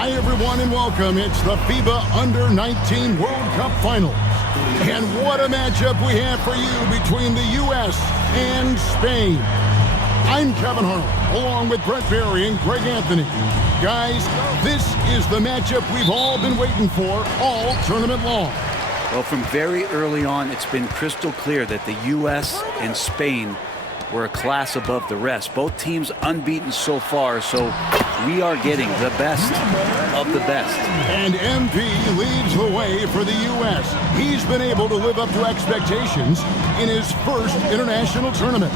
Hi, everyone, and welcome. It's the FIBA Under-19 World Cup Final. And what a matchup we have for you between the U.S. and Spain. I'm Kevin Harlan, along with Brett Barry and Greg Anthony. Guys, this is the matchup we've all been waiting for all tournament long. Well, from very early on, it's been crystal clear that the U.S. and Spain were a class above the rest. Both teams unbeaten so far, so we are getting the best of the best. And MP leads the way for the U.S. He's been able to live up to expectations in his first international tournament.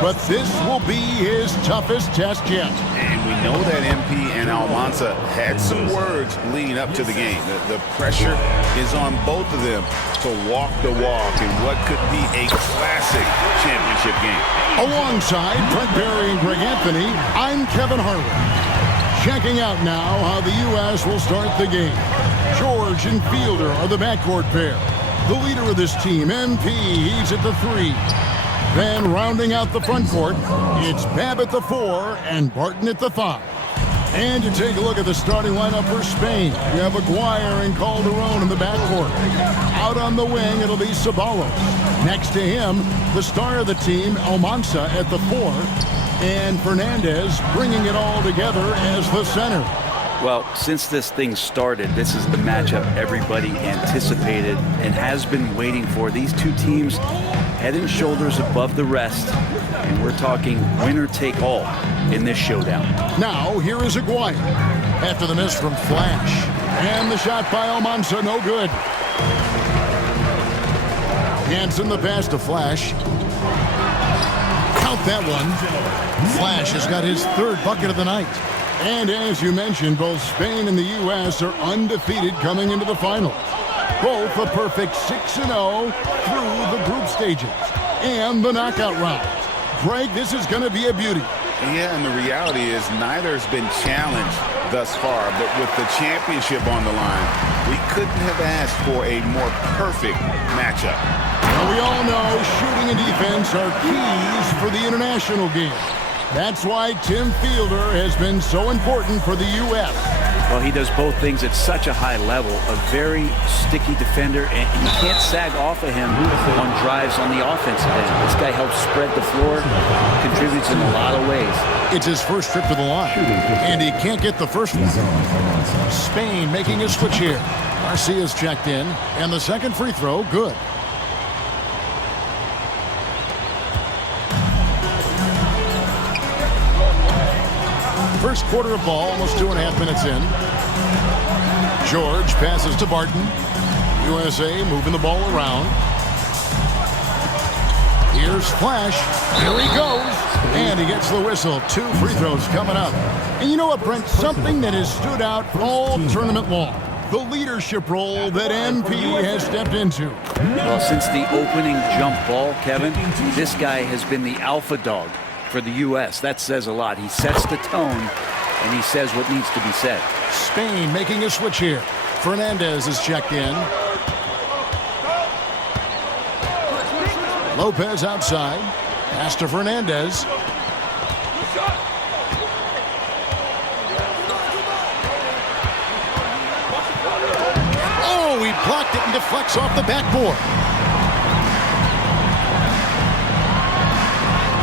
But this will be his toughest test yet. And we know that MP and Almanza had some words leading up to the game. The pressure is on both of them to walk the walk in what could be a classic championship game. Alongside Brett Barry and Greg Anthony, I'm Kevin Harlan. Checking out now how the U.S. will start the game. George and Fielder are the backcourt pair. The leader of this team, MP, he's at the 3. Then rounding out the front court, it's Babb at the 4 and Barton at the 5. And to take a look at the starting lineup for Spain, you have Aguirre and Calderon in the backcourt. Out on the wing, it'll be Ceballos. Next to him, the star of the team, Almanza at the 4. And Fernandez bringing it all together as the center. Well, since this thing started, this is the matchup everybody anticipated and has been waiting for. These two teams head and shoulders above the rest, and we're talking winner take all in this showdown. Now, here is Aguirre after the miss from Flash. And the shot by Almanza, no good. Hansen the pass to Flash. Count that one. Flash has got his 3rd bucket of the night. And as you mentioned, both Spain and the U.S. are undefeated coming into the final. Both a perfect 6-0 through the group stages and the knockout round. Greg, this is going to be a beauty. Yeah, and the reality is neither has been challenged thus far, but with the championship on the line, we couldn't have asked for a more perfect matchup. Now, we all know shooting and defense are keys for the international game. That's why Tim Fielder has been so important for the U.S. Well, he does both things at such a high level. A very sticky defender, and you can't sag off of him on drives on the offensive end. This guy helps spread the floor, contributes in a lot of ways. It's his first trip to the line, and he can't get the first one. Spain making a switch here. Garcia's checked in, and the second free throw, good. First quarter of ball, almost 2.5 minutes in. George passes to Barton. USA moving the ball around. Here's Flash. Here he goes. And he gets the whistle. 2 free throws coming up. And you know what, Brent? Something that has stood out all tournament long. The leadership role that MP has stepped into. Well, since the opening jump ball, Kevin, this guy has been the alpha dog for the U.S. That says a lot. He sets the tone, and he says what needs to be said. Spain making a switch here. Fernandez is checked in. Lopez outside. Pass to Fernandez. Oh, he blocked it and deflects off the backboard.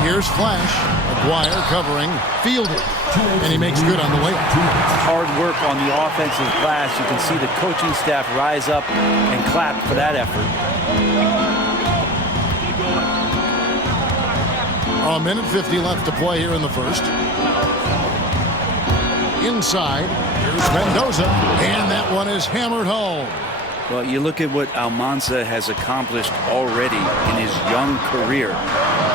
Here's Flash. Aguirre covering. Fielder. And he makes good on the way. Hard work on the offensive glass. You can see the coaching staff rise up and clap for that effort. A minute 50 left to play here in the first. Inside. Here's Mendoza. And that one is hammered home. Well, you look at what Almanza has accomplished already in his young career.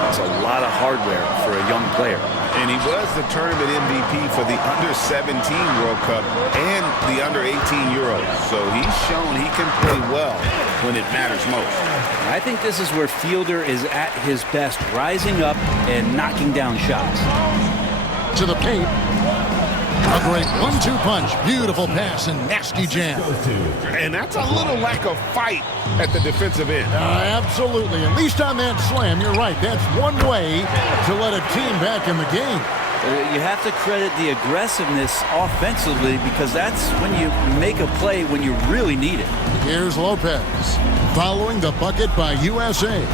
It's a lot of hardware for a young player. And he was the tournament MVP for the Under-17 World Cup and the Under-18 Euros. So he's shown he can play well when it matters most. I think this is where Fielder is at his best, rising up and knocking down shots. To the paint. A great 1-2 punch. Beautiful pass and nasty jam. And that's a little lack of fight at the defensive end. Absolutely. At least on that slam, you're right. That's one way to let a team back in the game. You have to credit the aggressiveness offensively because that's when you make a play when you really need it. Here's Lopez following the bucket by USA.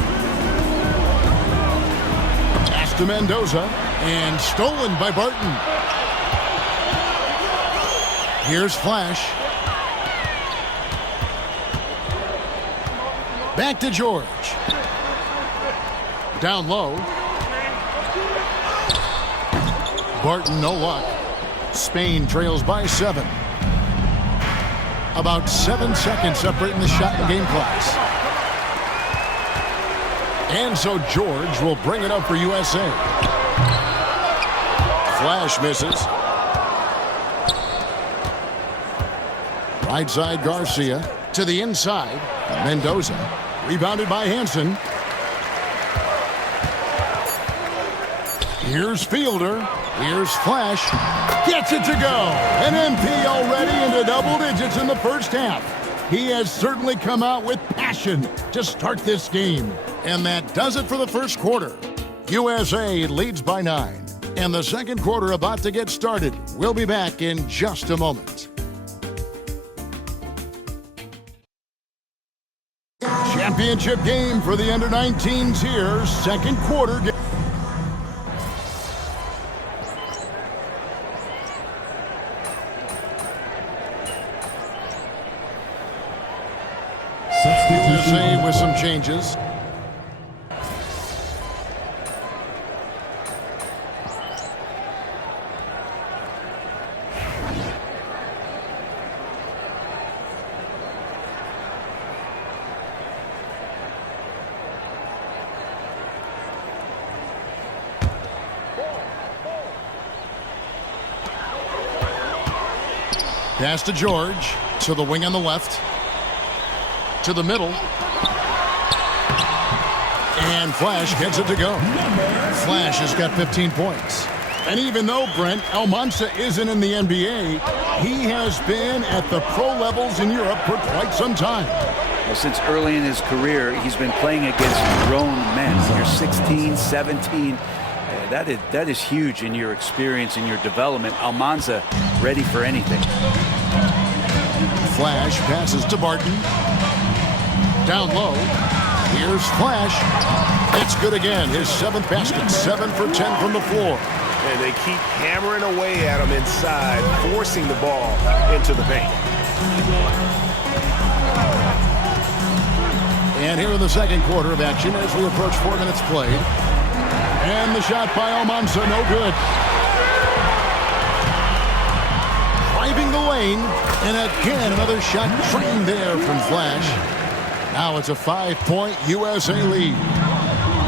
Pass to Mendoza and stolen by Barton. Here's Flash. Back to George. Down low. Barton, no luck. Spain trails by 7. About 7 seconds separating the shot and game clocks. And so George will bring it up for USA. Flash misses. Right side Garcia to the inside. Mendoza rebounded by Hansen. Here's Fielder. Here's Flash. Gets it to go. An MP already into double digits in the first half. He has certainly come out with passion to start this game. And that does it for the first quarter. USA leads by 9. And the second quarter about to get started. We'll be back in just a moment. Championship game for the under-19s here. Second quarter. USA with some changes. Pass to George, to the wing on the left, to the middle, and Flash gets it to go. Flash has got 15 points. And even though Brent Almanza isn't in the NBA, he has been at the pro levels in Europe for quite some time. Well, since early in his career, he's been playing against grown men. You're 16, 17. That is huge in your experience and your development. Almanza ready for anything. Flash passes to Barton. Down low. Here's Flash. It's good again. His 7th basket. 7 for 10 from the floor. And they keep hammering away at him inside, forcing the ball into the paint. And here in the second quarter of action as we approach 4 minutes played. And the shot by Almanza, no good. Driving the lane, and again another shot trained there from Flash. Now it's a 5-point USA lead.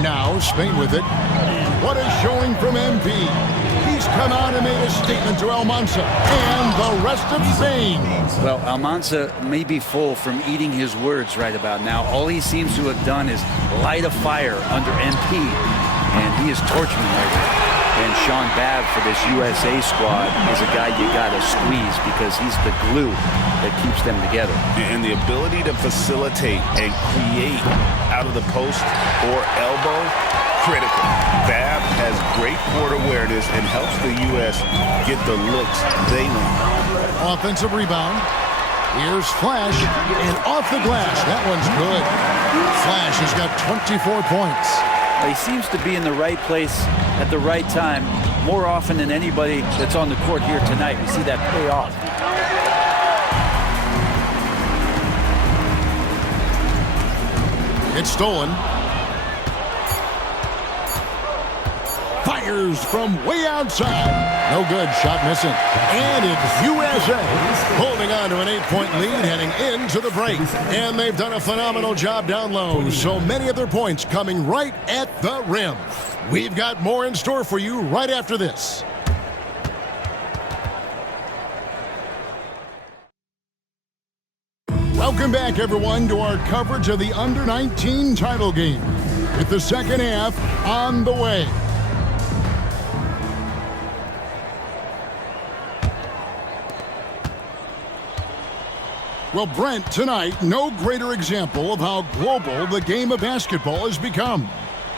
Now Spain with it. What a showing from MP. He's come out and made a statement to Almanza and the rest of Spain. Well, Almanza may be full from eating his words right about now. All he seems to have done is light a fire under MP, and he is torching him right now. And Sean Babb for this USA squad is a guy you got to squeeze because he's the glue that keeps them together. And the ability to facilitate and create out of the post or elbow, critical. Babb has great court awareness and helps the U.S. get the looks they need. Offensive rebound. Here's Flash, and off the glass. That one's good. Flash has got 24 points. He seems to be in the right place at the right time more often than anybody that's on the court here tonight. We see that pay off. It's stolen. Fires from way outside. No good. Shot missing. And it's USA holding on to an 8-point lead heading into the break. And they've done a phenomenal job down low. So many of their points coming right at the rim. We've got more in store for you right after this. Welcome back, everyone, to our coverage of the Under-19 title game, with the second half on the way. Well, Brent, tonight, no greater example of how global the game of basketball has become.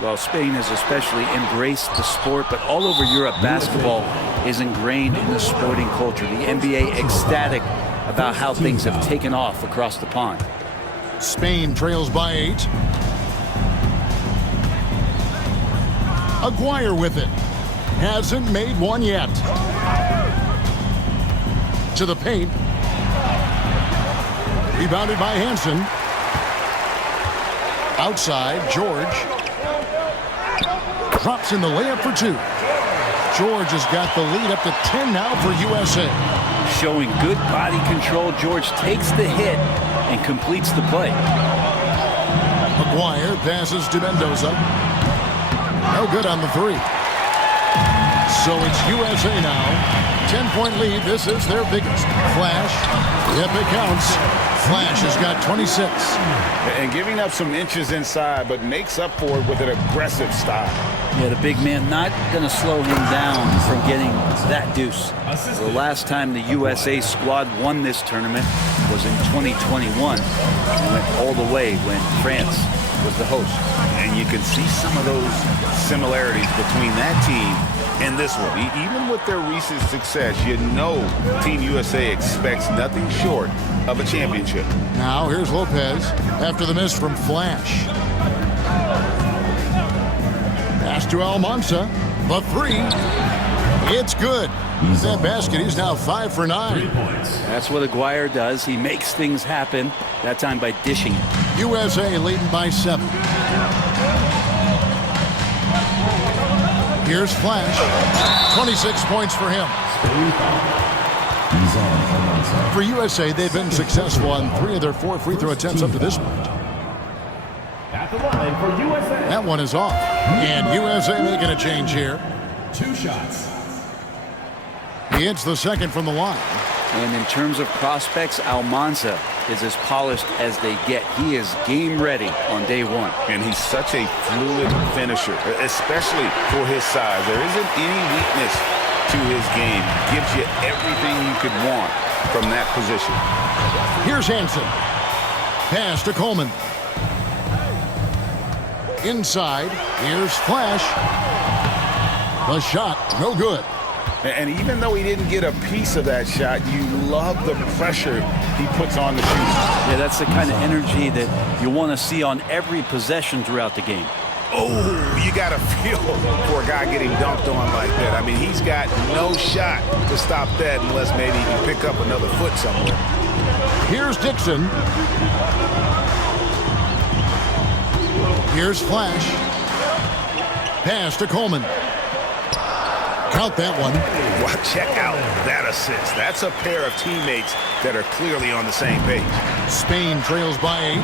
Well, Spain has especially embraced the sport, but all over Europe, basketball is ingrained in the sporting culture. The NBA ecstatic about how things have taken off across the pond. Spain trails by 8. Aguirre with it. Hasn't made one yet. To the paint. Rebounded by Hansen. Outside, George. Drops in the layup for 2. George has got the lead up to 10 now for USA. Showing good body control, George takes the hit and completes the play. Aguirre passes to Mendoza. No good on the 3. So it's USA now. 10-point lead. This is their biggest. Flash. Yep, it counts. Flash has got 26. And giving up some inches inside, but makes up for it with an aggressive style. Yeah, the big man not going to slow him down from getting that deuce. The last time the USA squad won this tournament was in 2021. It went all the way when France was the host. And you can see some of those similarities between that team and this one. Even with their recent success, you know Team USA expects nothing short of a championship. Now here's Lopez after the miss from Flash. Pass to Almanza. The 3. It's good. That basket, he's now 5 for 9. That's what Aguirre does. He makes things happen, that time by dishing it. USA leading by 7. Here's Flash. 26 points for him. For USA, they've been successful on 3 of their 4 free throw attempts up to this point. At the line for USA. That one is off. And USA making a change here. 2 shots. He hits the second from the line. And in terms of prospects, Almanza is as polished as they get. He is game ready on day 1. And he's such a fluid finisher, especially for his size. There isn't any weakness to his game. Gives you everything you could want from that position. Here's Hansen. Pass to Coleman. Inside, here's Flash. The shot, no good. And even though he didn't get a piece of that shot, you love the pressure he puts on the shooter. Yeah, that's the kind of energy that you want to see on every possession throughout the game. Oh, you got to feel for a guy getting dunked on like that. I mean, he's got no shot to stop that unless maybe he can pick up another foot somewhere. Here's Dixon. Here's Flash. Pass to Coleman. Count that one. Well, check out that assist. That's a pair of teammates that are clearly on the same page. Spain trails by 8.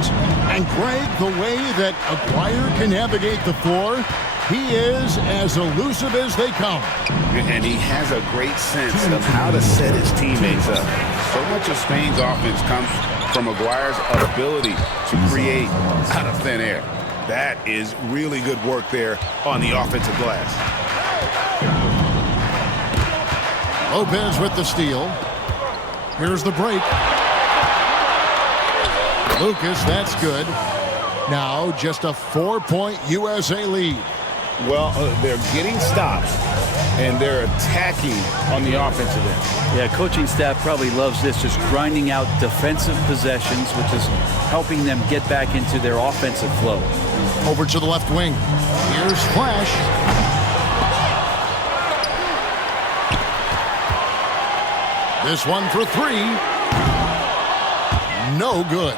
And Greg, the way that Aguirre can navigate the floor, he is as elusive as they come. And he has a great sense of how to set his teammates up. So much of Spain's offense comes from Aguirre's ability to create out of thin air. That is really good work there on the offensive glass. Lopez with the steal. Here's the break. Lucas, that's good. Now just a 4-point USA lead. Well, they're getting stops, and they're attacking on the offensive end. Yeah, coaching staff probably loves this, just grinding out defensive possessions, which is helping them get back into their offensive flow. Over to the left wing. Here's Flash. This one for 3. No good.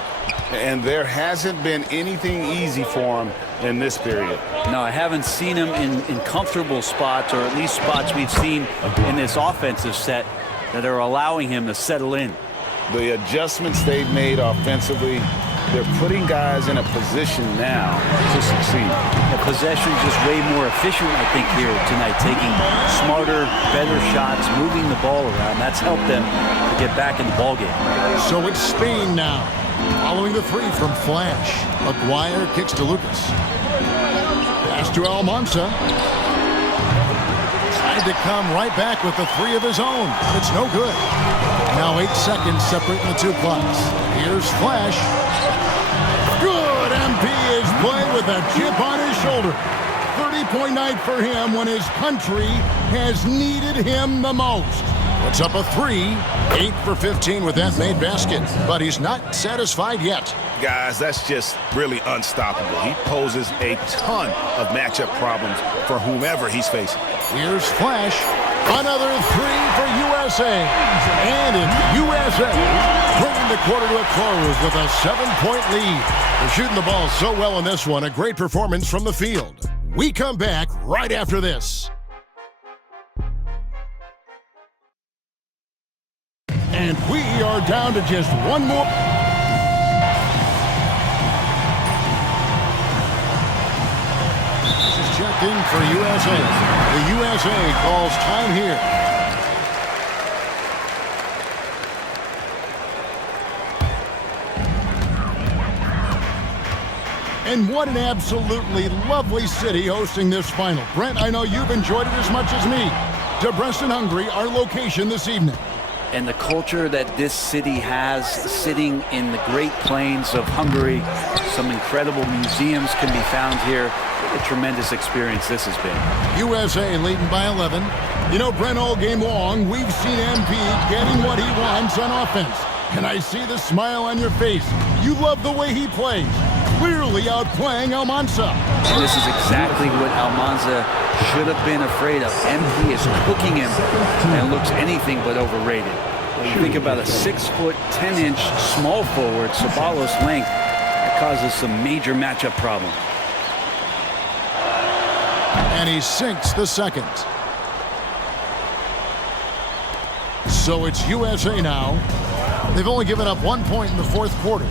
And there hasn't been anything easy for him in this period. No, I haven't seen him in comfortable spots, or at least spots we've seen in this offensive set that are allowing him to settle in. The adjustments they've made offensively, they're putting guys in a position now to succeed. The possession's just way more efficient, I think, here tonight, taking smarter, better shots, moving the ball around. That's helped them to get back in the ballgame. So it's Spain now, following the 3 from Flash. Aguirre kicks to Lucas. Pass to Almanza. Tried to come right back with the 3 of his own. It's no good. Now 8 seconds separating the 2 clocks. Here's Flash. Good, and MP is playing with a chip on his shoulder. 30-point night for him when his country has needed him the most. Puts up a 3, 8 for 15 with that made basket, but he's not satisfied yet. Guys, that's just really unstoppable. He poses a ton of matchup problems for whomever he's facing. Here's Flash. Another 3 for USA. And it's USA bringing the quarter to a close with a 7-point lead. They're shooting the ball so well in this one. A great performance from the field. We come back right after this. And we are down to just one more. This is checked in for USA. The USA calls time here. And what an absolutely lovely city hosting this final. Brent, I know you've enjoyed it as much as me. Debrecen, Hungary, our location this evening. And the culture that this city has, sitting in the Great Plains of Hungary, some incredible museums can be found here. What a tremendous experience this has been. USA leading by 11. You know, Brent, all game long, we've seen MP getting what he wants on offense. And I see the smile on your face. You love the way he plays. Clearly outplaying Almanza. And this is exactly what Almanza should have been afraid of. MP is cooking him and looks anything but overrated. When you think about a 6-foot, 10-inch small forward, Sabalos' length, that causes some major matchup problems. And he sinks the second. So it's USA now. They've only given up 1 point in the fourth quarter.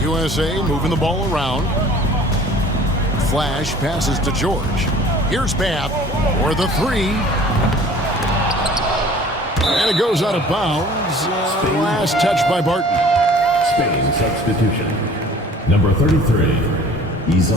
USA moving the ball around. Flash passes to George. Here's Babb for the 3. And it goes out of bounds. Last touch by Barton. Spain substitution. Number 33.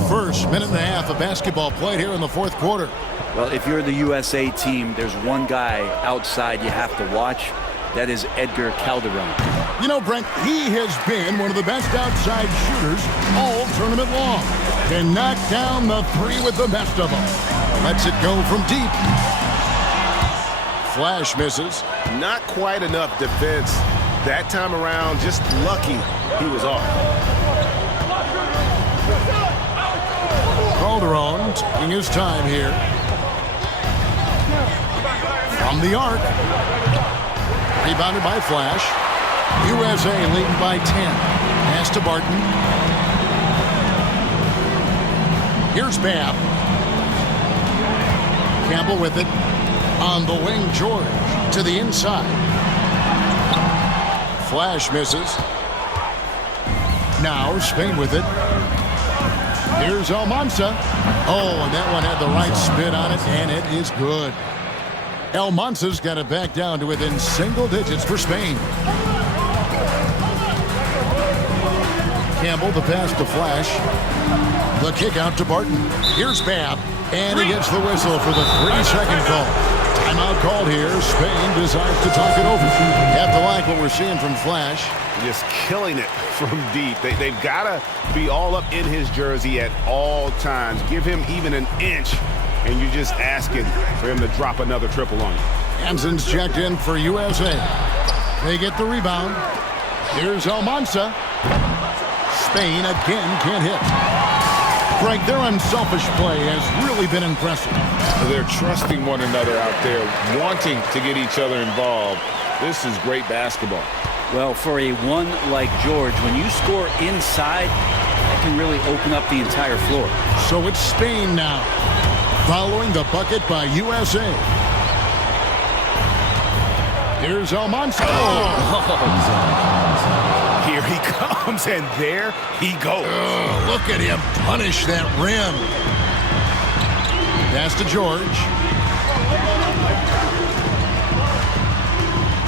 First minute and a half of basketball played here in the fourth quarter. Well, if you're the USA team, there's one guy outside you have to watch. That is Edgar Calderon. You know, Brent, he has been one of the best outside shooters all tournament long. Can knock down the 3 with the best of them. Lets it go from deep. Flash misses. Not quite enough defense that time around. Just lucky he was off. Calderon taking his time here. From the arc. Rebounded by Flash. USA leading by 10. Pass to Barton. Here's Babb. Campbell with it. On the wing, George. To the inside. Flash misses. Now Spain with it. Here's Almanza. Oh, and that one had the right spin on it, and it is good. Almanza's got it back down to within single digits for Spain. Campbell, the pass to Flash. The kick out to Barton. Here's Babb, and he gets the whistle for the 3-second call. Timeout called here. Spain decides to talk it over. You have to like what we're seeing from Flash. Just killing it from deep. They've got to be all up in his jersey at all times. Give him even an inch, and you're just asking for him to drop another triple on you. Hansen's checked in for USA. They get the rebound. Here's Almanza. Spain again can't hit. Frank, their unselfish play has really been impressive. They're trusting one another out there, wanting to get each other involved. This is great basketball. Well, for a one like George, when you score inside, that can really open up the entire floor. So it's Spain now, following the bucket by USA. Here's Almanza. Here he comes, and there he goes. Look at him punish that rim. Pass to George.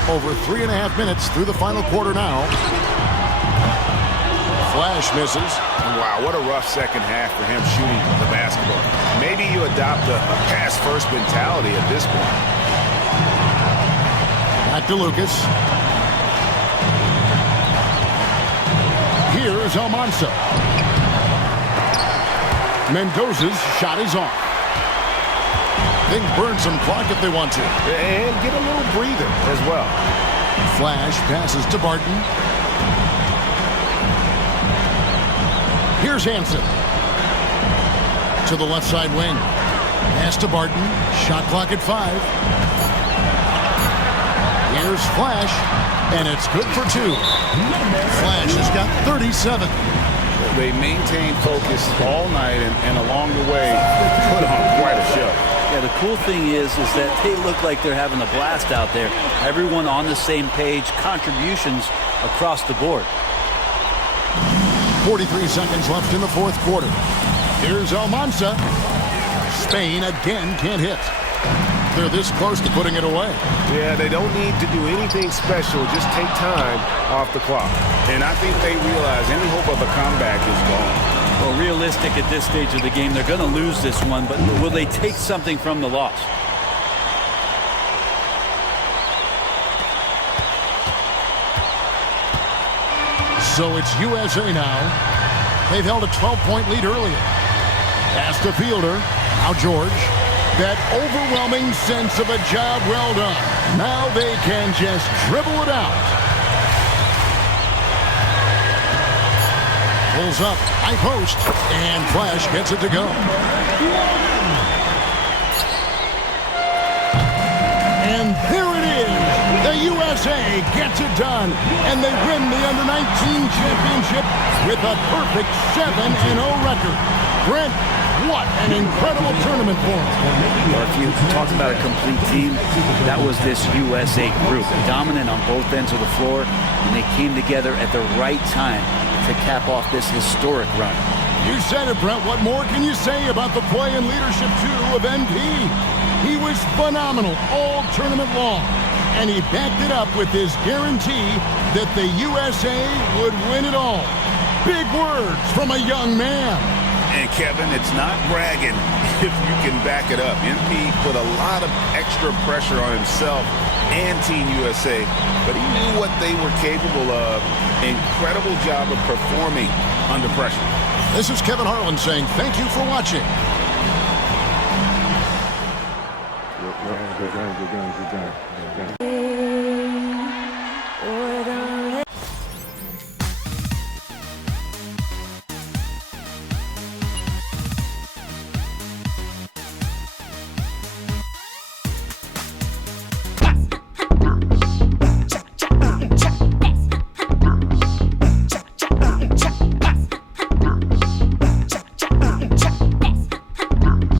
Over 3.5 minutes through the final quarter now. Flash misses. Wow, what a rough second half for him shooting the basketball. Maybe you adopt a pass-first mentality at this point. Back to Lucas. Here is Almanza. Mendoza's shot is off. They can burn some clock if they want to. And get a little breather as well. Flash passes to Barton. Here's Hansen. To the left side wing. Pass to Barton. Shot clock at 5. Here's Flash. And it's good for 2. Flash has got 37. They maintain focus all night and along the way put on quite a show. Yeah, the cool thing is that they look like they're having a blast out there. Everyone on the same page, contributions across the board. 43 seconds left in the fourth quarter. Here's Almanza. Spain again can't hit. They're this close to putting it away. Yeah, they don't need to do anything special. Just take time off the clock. And I think they realize any hope of a comeback is gone. Well, realistic at this stage of the game, they're going to lose this one, but will they take something from the loss? So it's USA now. They've held a 12-point lead earlier. Pass to Fielder. Now George. That overwhelming sense of a job well done. Now they can just dribble it out. Pulls up, high post, and Flash gets it to go. And there it is. The USA gets it done, and they win the Under-19 championship with a perfect 7-0 record. Brent, what an incredible tournament for them. Well, if you talk about a complete team, that was this USA group. Dominant on both ends of the floor, and they came together at the right time to cap off this historic run. You said it, Brent. What more can you say about the play and leadership, too, of MP? He was phenomenal all tournament long, and he backed it up with his guarantee that the USA would win it all. Big words from a young man. And Kevin, it's not bragging if you can back it up. MP put a lot of extra pressure on himself and Team USA, but he knew what they were capable of. Incredible job of performing under pressure. This is Kevin Harlan saying thank you for watching. Good game.